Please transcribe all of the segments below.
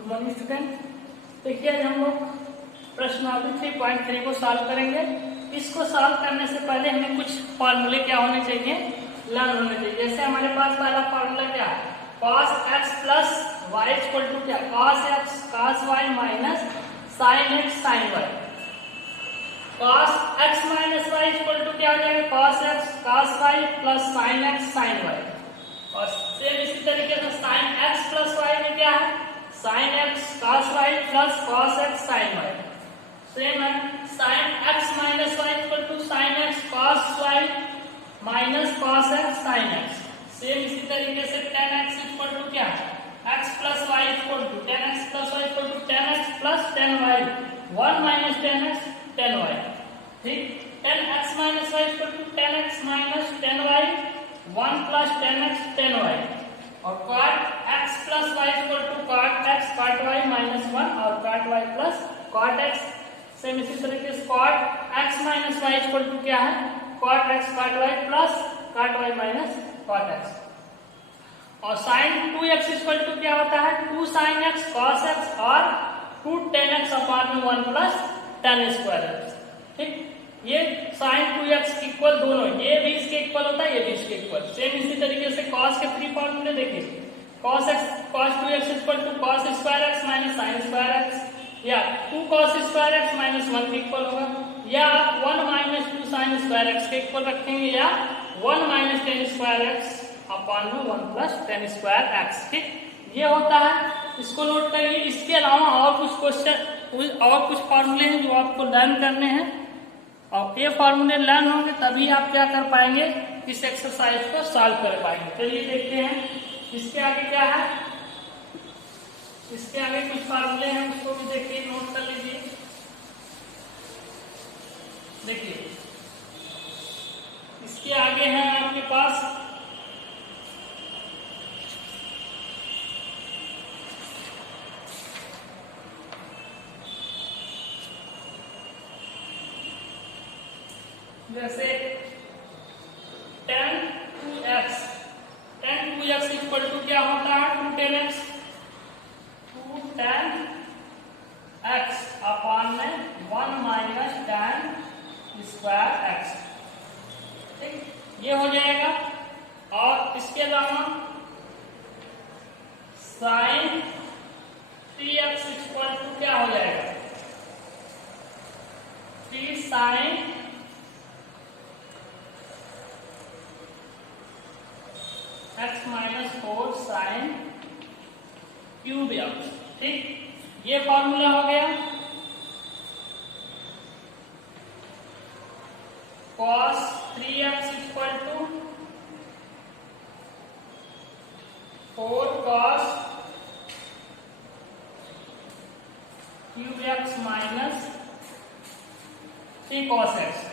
Good morning student. देखिए आज हम लोग प्रश्नावली 3.3 को सॉल्व करेंगे। इसको सॉल्व करने से पहले हमें कुछ फॉर्मूले क्या होने चाहिए, लर्न होने चाहिए। जैसे हमारे पास पहला फॉर्मूला क्या है, cos x plus y equal to क्या, cos x cos y minus sin x sin y। cos x minus y equal to क्या हो जाएगा, cos x cos y plus sin x sin y। और same इसी तरीके से sin x plus y में क्या है, sin x cos y plus cos x sin y। Same है sin x minus y equal to sin x cos y minus cos x sin x। Same इसी तरीके से tan x इक्वल टू क्या, x plus y equal to tan x plus y equal to tan x plus tan y 1 minus tan x tan y। ठीक, tan x minus y equal to tan x minus tan y 1 plus tan x tan y। और cot x plus y equal to cot x cot y minus 1 और cot y plus cot x। Same इसी तरीके से cot x minus y equal to क्या है, cot x cot y plus cot y minus cot x। और sin 2x equal to क्या होता है, 2 sin x cos x और 2 tan x अपॉन में 1 प्लस tan स्क्वायर x। ठीक, ये sin 2x इक्वल दोनों, ये भी इसके इक्वल होता है, ये भी इसके इक्वल। सेम इसी तरीके से cos के 3 फॉर्मूले देखिए, cos 2x equal to cos square x minus sin square x, या 2 cos स्क्वायर x माइनस 1 के इक्वल होगा, या आप 1 माइनस 2 sin स्क्वायर x के इक्वल रखेंगे, या 1 माइनस tan स्क्वायर x अपॉन में 1 प्लस tan स्क्वायर x। ठीक, ये होता है, इसको नोट करिए। इसके अलावा और कुछ क्वेश्चन और कुछ फॉर्मूले हैं जो आपको लर्न करने हैं, और ये फॉर्मूले लर्न होंगे तभी आप क्या कर पाएंगे, इस एक्सरसाइज को सॉल्व कर पाएंगे। चलिए देखते हैं इसके आगे क्या है। इसके आगे कुछ फॉर्मूले हैं, उसको भी देखिए, नोट कर लीजिए। देखिए इसके आगे है आपके पास जैसे tan 2x इक्वल टू क्या होता है, 2 tan x, 2 tan x अपॉन में 1 माइनस tan स्क्वायर x। ठीक, ये हो जाएगा। और इसके अलावा sin 3x इक्वल टू क्या हो जाएगा, 3 sin x minus 4 sin cube x। ठीक, ये फॉर्मूला हो गया। cos 3x equal to 4 cos cube x minus 3 cos x,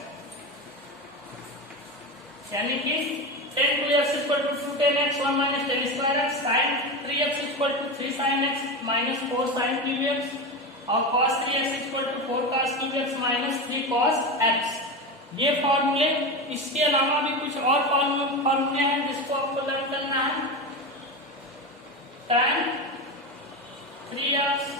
यानी कि tan 2x equal to 2 tan x 1 minus tan square x, sin 3x equal to 3 sin x minus 4 sin cube x, और cos 3x equal to 4 cos cube x minus 3 cos x। ये फॉर्मूले, इसके अलावा भी कुछ और फॉर्मूले हैं जिसको आपको लर्न करना है। tan 3x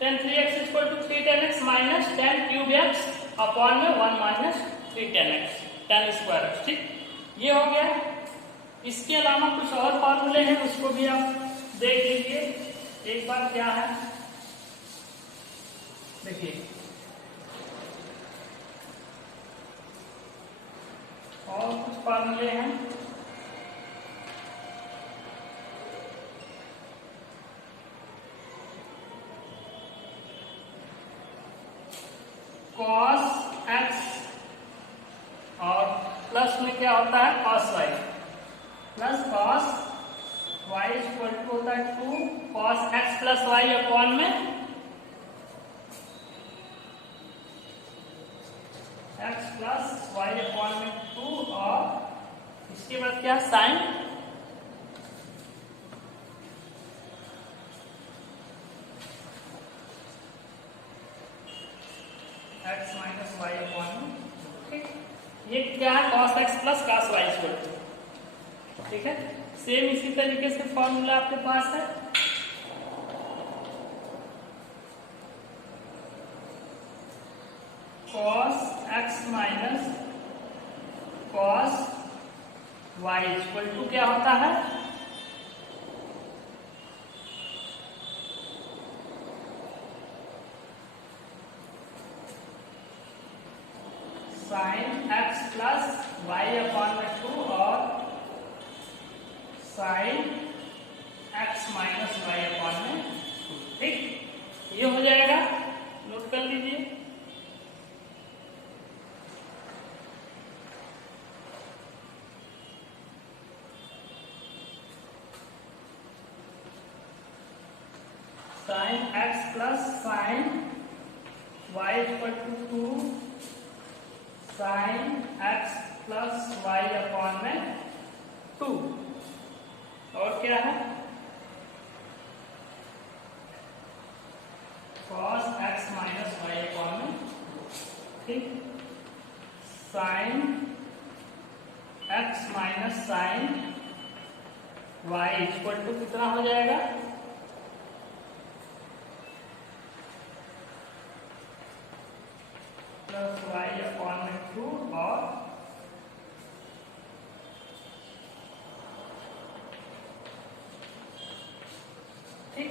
tan 3x equal to 3 tan x minus tan cube x अपॉन में 1 minus 3 tan x tan square x। ठीक, ये हो गया। इसके अलावा कुछ और फॉर्मूले हैं, उसको भी आप देख लीजिए एक बार क्या है। देखिए और कुछ फॉर्मूले हैं, cos x और प्लस में क्या होता है, cos y plus cos y equal to होता है 2 cos x plus y upon में x प्लस y अपॉन में उसके बाद क्या, sine x minus y upon, ठीक, ये क्या है, cos x plus cos y equal to, ठीक है। सेम इसी तरीके से फॉर्मूला आपके पास है, cos x minus cos y equal to क्या होता है, sine x plus y upon में 2 और sine x minus y upon में 2, ठीक, ये हो जाएगा, नोट कर लीजिए। Sine x plus sine y equal to 2 sine x plus y upon में 2, और क्या है, cos x minus y upon में, ठीक, sine x minus sine y equal to कितना हो जाएगा, प्लस वाई अपॉन में 2 और ठीक।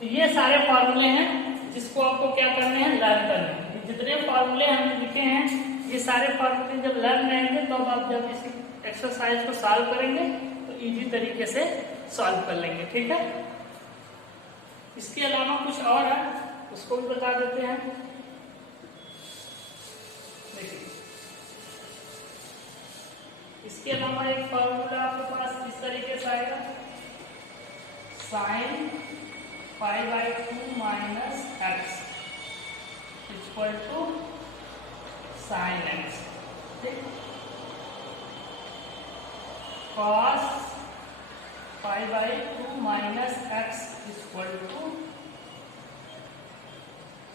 तो ये सारे फॉर्मूले हैं जिसको आपको क्या करने हैं, लर्न करने हैं। जितने फॉर्मूले हमने लिखे हैं ये सारे फॉर्मूले जब लर्न रहेंगे तो आप जब इस एक्सरसाइज को सॉल्व करेंगे तो इजी तरीके से सॉल्व कर लेंगे, ठीक है। इसके अलावा कुछ और है उसको भी बता देते हैं। इसके अलावा एक फॉर्मूला आपके पास इस तरीके से आएगा, sine pi by 2 minus x equal to sine x, ठीक, cos pi by 2 minus x equal to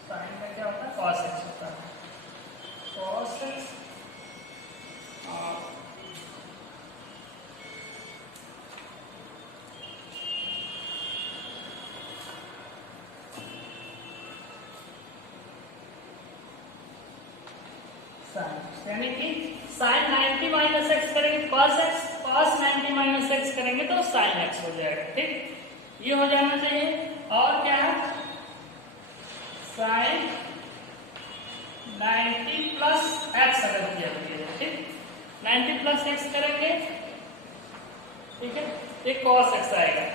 sine का क्या होता है, कॉस एक्स होता है, कॉस एक्स यानी कि साइन 90 माइनस एक्स करेंगे cos x, cos 90 minus x करेंगे तो साइन एक्स हो जाएगा, ठीक, ये हो जाना चाहिए। और क्या है, साइन 90 प्लस एक्स अगर किया जाए, ठीक, 90 प्लस एक्स करेंगे, ठीक है, ये कॉस एक्स आएगा,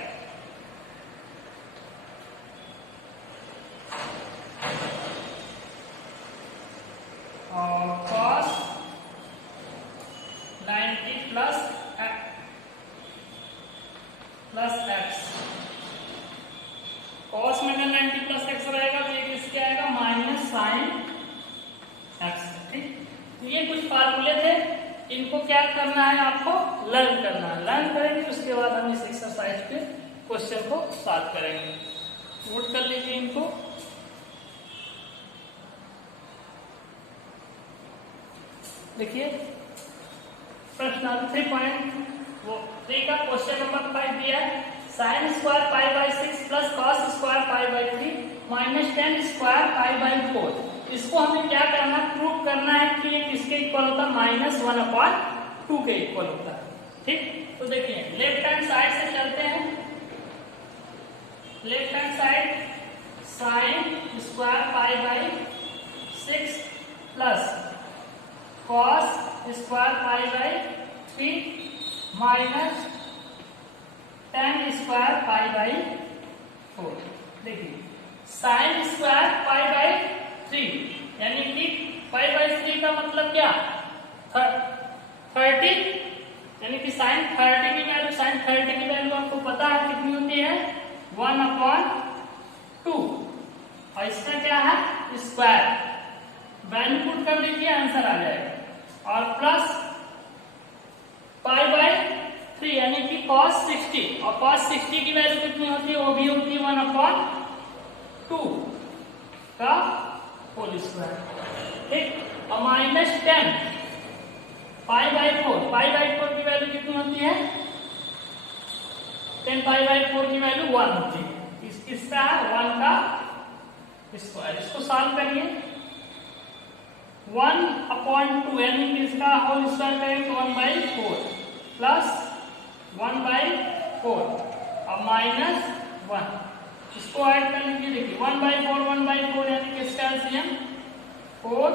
और cos 90 प्लस x, cos में अगर 90 प्लस x रहेगा तो ये किसके आएगा, माइनस साइन x, ठीक। तो ये कुछ फार्मूले थे, इनको क्या करना है, आपको लर्न करना है। लर्न करेंगे उसके बाद हम इस एक्सरसाइज के क्वेश्चन को सॉल्व करेंगे। नोट कर लीजिए इनको। देखिए प्रश्न 3 का क्वेश्चन नंबर 5 दिया है, sine square pi by 6 plus cos square pi by 3 minus ten square pi by 4। इसको हमें क्या करना है, प्रूव करना है कि ये किसके इक्वल होता है, -1/2 के इक्वल होता है, ठीक। तो देखिए लेफ्ट हैंड साइड से चलते हैं, left hand side sine square pi by 6 plus cos square pi by 3 minus ten square pi by 4। देखिए साइन स्क्वायर पाई बाई 3 यानी कि पाई बाई 3 का मतलब क्या, 30, यानी कि साइन 30 की वैल्यू, साइन 30 की वैल्यू आपको पता है कितनी होती है, 1/2, और इसका क्या है, स्क्वायर, वैल्यू पुट कर दीजिए आंसर आ जाएगा, और प्लस पाई बाई 3 यानी कि cos 60, और cos 60 की वैल्यू कितनी होती है, वो भी होती है 1/2 का होल स्क्वायर, ठीक। और -10 π/4 की वैल्यू कितनी होती है, 10 π/4 की वैल्यू 1 होती है, इसका 1 का स्क्वायर। इसको सॉल्व करिए, 1/2 यानी कि इसका होल स्क्वायर करेंगे तो 1/4 प्लस 1/4 और -1, इसको ऐड कर लीजिए। देखिए 1/4 यानी कि इसका एलसीएम 4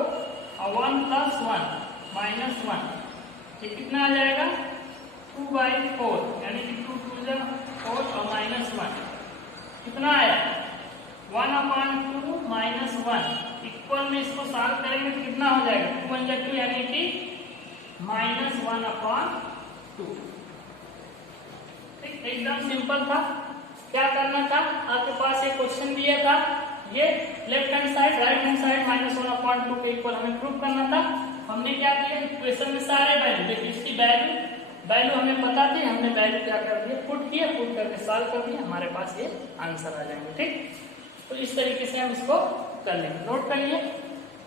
और 1 + 1 -1, ये कितना आ जाएगा 2/4 यानी कि 2 2 4 और -1 कितना आया 1/2 -1 इक्वल में इसको सॉल्व करेंगे तो कितना हो जाएगा 2 1 2 यानी कि -1/2, ठीक। एकदम सिंपल था। क्या करना था, आपके पास एक क्वेश्चन दिया था, ये left hand side right hand side -1/2 के इक्वल हमें प्रूव करना था। हमने क्या किया, इक्वेशन में सारे वैल्यू देखिए, इसकी वैल्यू हमें पता थी, हमने वैल्यू क्या कर दिया पुट किया, पुट करके सॉल्व कर दिया, हमारे पास ये आंसर आ जाएंगे, ठीक। तो इस तरीके से हम इसको कर लेंगे, नोट करिए।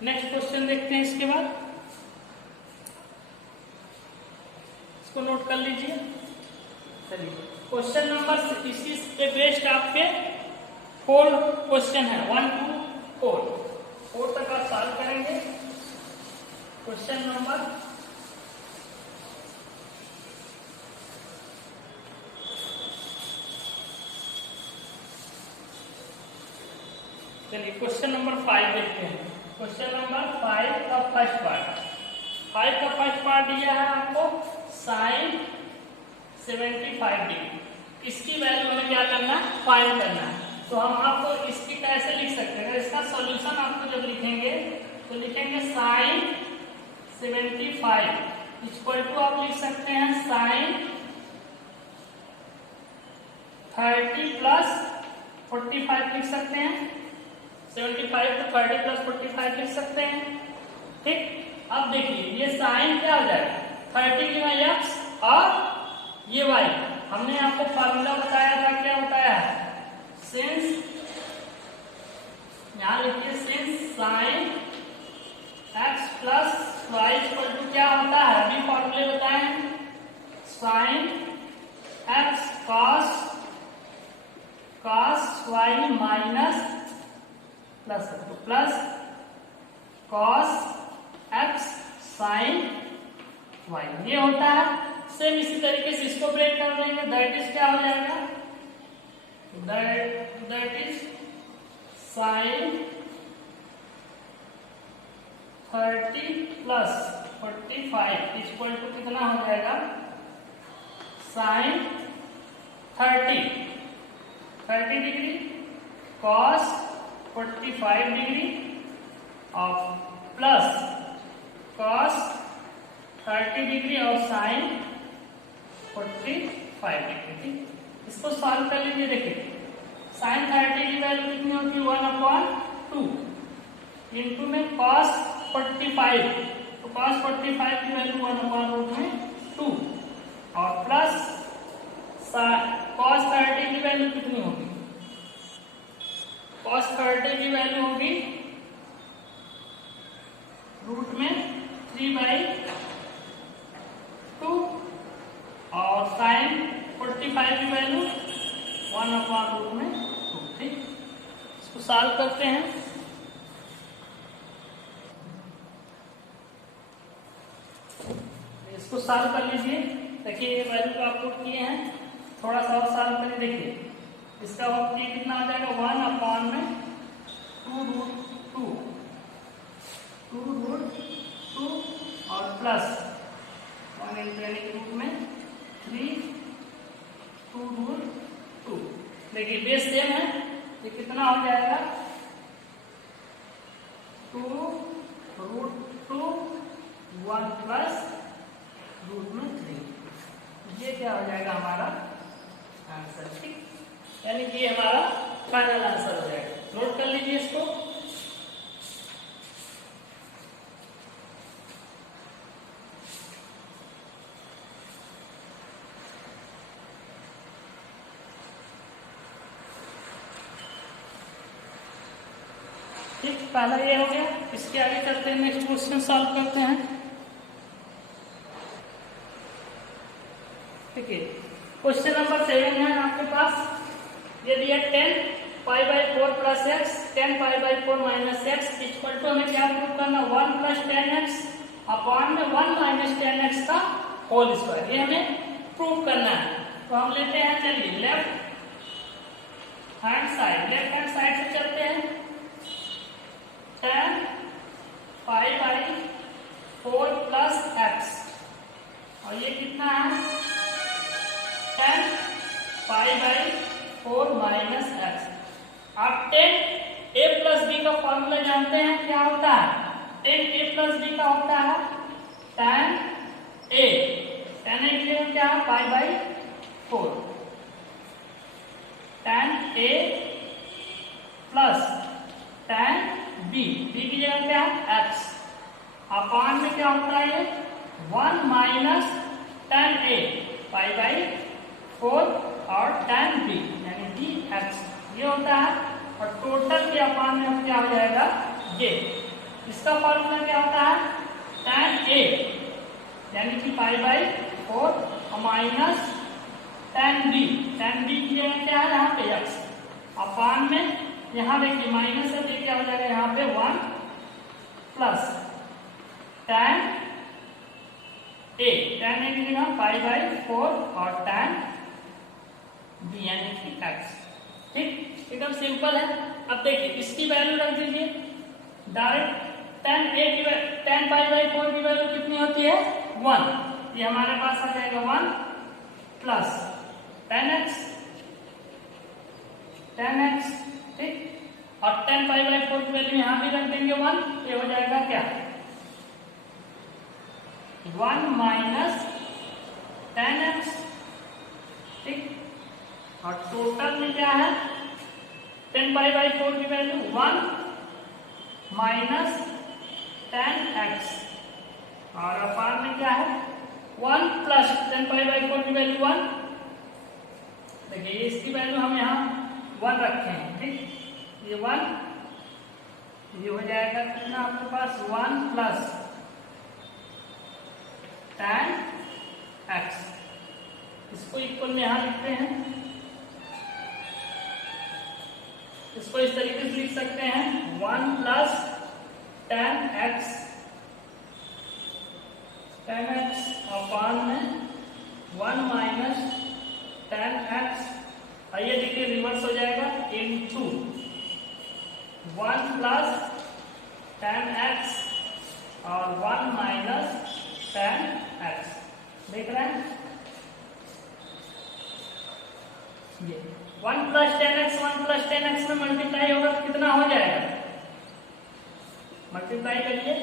नेक्स्ट क्वेश्चन देखते हैं, इसके बाद इसको नोट कर लीजिए। चलिए क्वेश्चन नंबर इसी पे बेस्ड आपके 4 क्वेश्चन है, 1 to 4 तक आप सॉल्व करेंगे। क्वेश्चन नंबर चलिए क्वेश्चन नंबर 5 देखते हैं। क्वेश्चन नंबर 5 का फर्स्ट पार्ट दिया है आपको sin 75 डिग्री, इसकी वैल्यू हमें क्या करना है, फाइंड करना है। तो हम आपको इसकी कैसे लिख सकते हैं, अगर इसका सॉल्यूशन आपको जब लिखेंगे तो लिखेंगे sin 75 इक्वल टू आप लिख सकते हैं sin 30 + 45 लिख सकते हैं, 75 तो 30 + 45 लिख सकते हैं, ठीक। अब देखिए ये साइन क्या हो जाएगा 30 की x और ये y, हमने आपको फार्मूला बताया था, क्या बताया है, सिंस, यहां लिखिए सिंस sin x + y = क्या होता है, अभी फॉर्मूले बताए हैं, sin x cos y minus plus cos x sin y, ये होता है। सेम इसी तरीके से इसको ब्रेक कर लेंगे, दैट इज क्या हो जाएगा, that is sin 30 + 45 equal to कितना हो जाएगा, sin 30 डिग्री cos 45 डिग्री और प्लस cos 30 डिग्री और sin 45 डिग्री, ठीक। इसको सॉल्व कर लीजिए। देखिए sin 30 की वैल्यू कितनी होती है 1/2 इंटू में cos 45, तो cos 45 की वैल्यू 1/2 और प्लस cos 30 की वैल्यू कितनी होगी, cos 30 की वैल्यू होगी रूट में 3/2 और sin 45 की वैल्यू 1/2, ठीक। इसको सॉल्व करते हैं। इसको सॉल्व कर लीजिए। देखिए ये वैल्यू को आप पुट किए हैं, थोड़ा सा और सॉल्व करें। देखिए इसका वक्त कितना आ जाएगा 1/2 और प्लस 1 यानी कि रूट में 3 2 देखिए बेस सेम है, ये कितना हो जाएगा 2√2 1 प्लस √3, ये क्या हो जाएगा हमारा आंसर, ठीक। यानी कि हमारा फाइनल आंसर हो जाएगा। नोट कर लीजिए इसको। ठीक, पहला ये हो गया। इसके आगे करते हैं, नेक्स्ट क्वेश्चन सॉल्व करते हैं। ठीक है, क्वेश्चन नंबर 7 है आपके पास। ये दिया 10 pi by 4 plus x 10 pi by 4 minus x equal to हमें क्या प्रूव करना, 1 प्लस 10x अपॉन में 1 माइनस 10x का होल स्क्वायर, ये हमें प्रूव करना है। तो हम लेते हैं, चलिए लेफ्ट हैंड साइड से चलते हैं। 10 पाई बाई 4 प्लस एक्स और ये कितना है 10 पाई बाई 4 माइनस एक्स। आप 10a प्लस बी का फॉर्मूला जानते हैं, क्या होता है 10a प्लस बी का होता है tan a की जगह क्या है पाई by 4 tan a plus tan b की जगह क्या है x अपॉन में क्या होता है ये 1 minus tan a pi by 4 और tan b यानी कि x ये होता है। और टोटल के अपान में अब क्या हो जाएगा ये, इसका फॉर्मूला क्या होता है tan a यानी कि पाई बाई 4 माइनस tan b की जगह क्या है यहाँ पे x अपान में, यहाँ देखिए माइनस है तो क्या हो जाएगा यहाँ पे 1 प्लस tan a की जगह पाई बाई 4 और tan b यानी कि x। ठीक, एकदम सिंपल है। अब देखिए इसकी वैल्यू रख दीजिए डायरेक्ट। tan पाई बाई 4 की वैल्यू कितनी होती है 1, ये हमारे पास आ जाएगा 1 प्लस tan x। ठीक, और tan पाई बाई 4 की वैल्यू यहां भी रख देंगे 1, ये हो जाएगा क्या 1 माइनस tan x। ठीक, और टोटल में क्या है 10 पाई बाई 4 की वैल्यू 1 माइनस tan x और अपार में क्या है 1 प्लस 10 पाई बाई 4 की वैल्यू 1। देखिए इसकी वैल्यू हम यहाँ 1 रखे हैं। ठीक, ये 1 ये हो जाएगा कितना आपके पास 1 प्लस tan x। इसको इक्वल में यहाँ लिखते हैं, इसको इस तरीके से लिख सकते हैं 1 प्लस tan x अपॉन में 1 माइनस tan x। आइए देखिए रिवर्स हो जाएगा इनटू 1 प्लस tan x और 1 माइनस tan x। देख रहे हैं ये 1 प्लस 10x में मल्टीप्लाई होगा तो कितना हो जाएगा, मल्टीप्लाई करिए,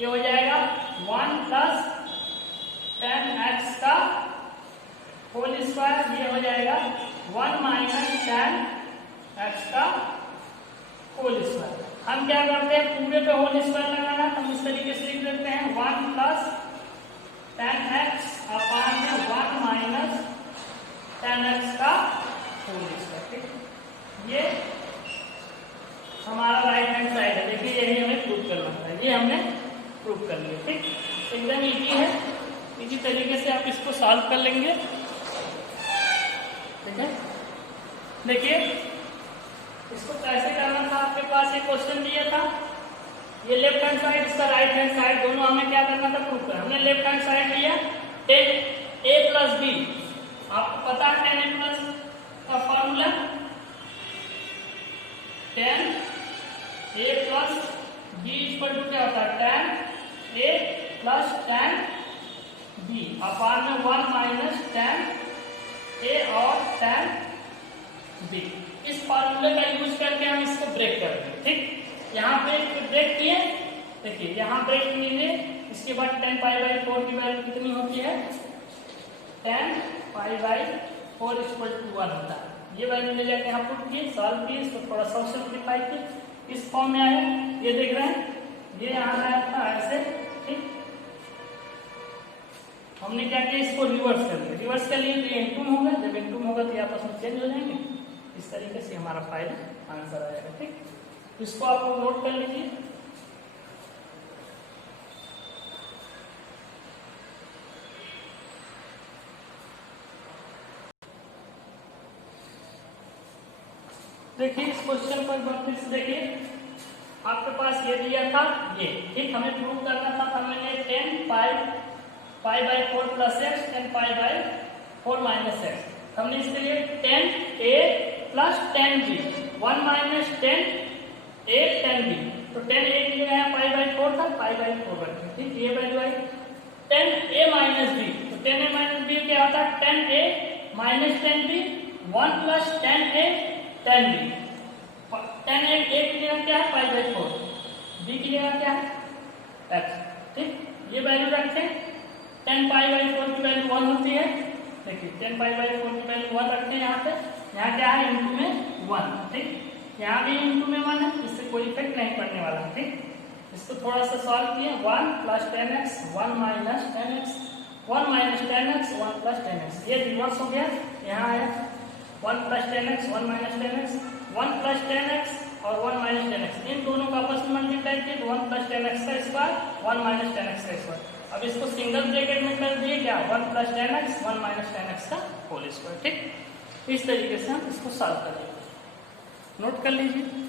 ये हो जाएगा 1 प्लस tan x का होल स्क्वायर, ये हो जाएगा 1 माइनस tan x का होल स्क्वायर। हम क्या करते हैं पूरे पे होल स्क्वायर लगाना, हम इस तरीके से लिख देते हैं 1 प्लस tan x अपॉन में 1 माइनस tan x का होल स्क्वायर। ये हमारा राइट हैंड साइड है। देखिए यही हमें प्रूव करना था, ये हमने प्रूव कर लिया। ठीक, एकदम इजी है, इसी तरीके से आप इसको सॉल्व कर लेंगे। ठीक है, देखिए इसको कैसे करना था, आपके पास एक क्वेश्चन दिया था, ये लेफ्ट हैंड साइड इसका राइट हैंड साइड दोनों हमें क्या करना था प्रूव करना। हमने लेफ्ट हैंड साइड लिया 10a प्लस b, आपको पता है 10a प्लस का formula 10a plus b equal to क्या होता है tan a plus tan b upon में 1 माइनस tan a और tan b। इस फॉर्मूले का यूज करके हम इसको ब्रेक कर देंगे। ठीक, यहाँ पे ब्रेक किए, देखिए यहाँ ब्रेक कीजिए, इसके बाद 10 पाई बाई 4 की वैल्यू कितनी होती है 10 पाई बाई 4 इक्वल टू 1 होता है। ये वैल्यू ले जाके यहाँ पुट किए, सॉल्व किए, इसको थोड़ा सा सिंप्लीफाई किए, इस फॉर्म में आया। ये देख रहे हैं, ये यहाँ आया था ऐसे। ठीक, हमने क्या किया इसको रिवर्स कर लिया, रिवर्स कर लिए तो ये इंटू होगा, जब इंटू होगा तो आपस में चेंज हो जाएंगे। इस तरीके से हमारा फाइनल आंसर आएगा। ठीक। इसको आप लोग नोट कर लीजिए। देखिए इस क्वेश्चन पर फिर से देखिए, आपके पास ये दिया था ये, ठीक, हमें प्रूव करना था, हमने 10 pi by 4 plus x 10 pi by 4 minus x, हमने इसके लिए 10a plus 10b 1 minus 10a 10b, तो 10a के लिए यहाँ पाई बाई 4 था, पाई बाई 4 रखें, ठीक, ये वैल्यू आई 10a माइनस b, तो 10a माइनस b क्या होता है 10a minus 10b 1 plus 10a 10b, 10a के लिए क्या है पाई बाई 4, b के लिए क्या है x, ठीक, ये वैल्यू रखें, 10 पाई बाई 4 की वैल्यू 1 होती है, देखिए 10 पाई बाई 4 की वैल्यू 1 रखते हैं यहाँ पे, यहाँ क्या है इनटू में 1, ठीक, यहाँ भी इनटू में 1 है, इससे कोई इफेक्ट नहीं पड़ने वाला, ठीक, इसको थोड़ा सा सॉल्व किए, 1 plus 10x 1 minus 10x 1 minus 10x 1 plus 10x, ये रिवर्स हो गया, यहाँ आया 1 plus 10x 1 minus 10x 1 plus 10x और 1 माइनस 10x, इन दोनों का आपस में मल्टीप्लाई किए तो 1 प्लस 10x का स्क्वायर 1 माइनस 10x का स्क्वायर, अब इसको सिंगल ब्रैकेट में कर दिए क्या 1 प्लस 10x 1 माइनस 10x का होल स्क्वायर, ठीक, इस तरीके से हम इसको सॉल्व करेंगे, नोट कर लीजिए।